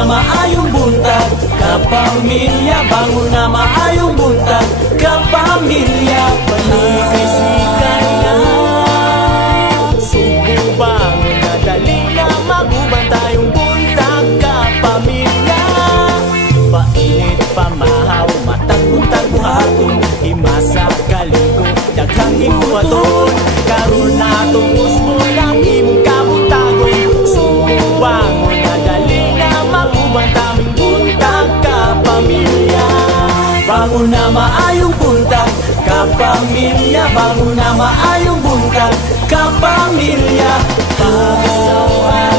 na maayong buntag, kapamilya. Bangon na maayong buntag, kapamilya. Panigisikan na subo, bangon na dali na maguban tayong buntag, kapamilya. Painit pamahaw, matag buntag buhaton, himasa kaligo, daghang himuwaton. Karon na itong usbo lang imong kabuntagon, subo bangon na dali na maguban taming buntag, kapamilya. Bangon na maayong buntag, kapamilya. Bangon na maayong buntag, kapamilya. Pag-asawa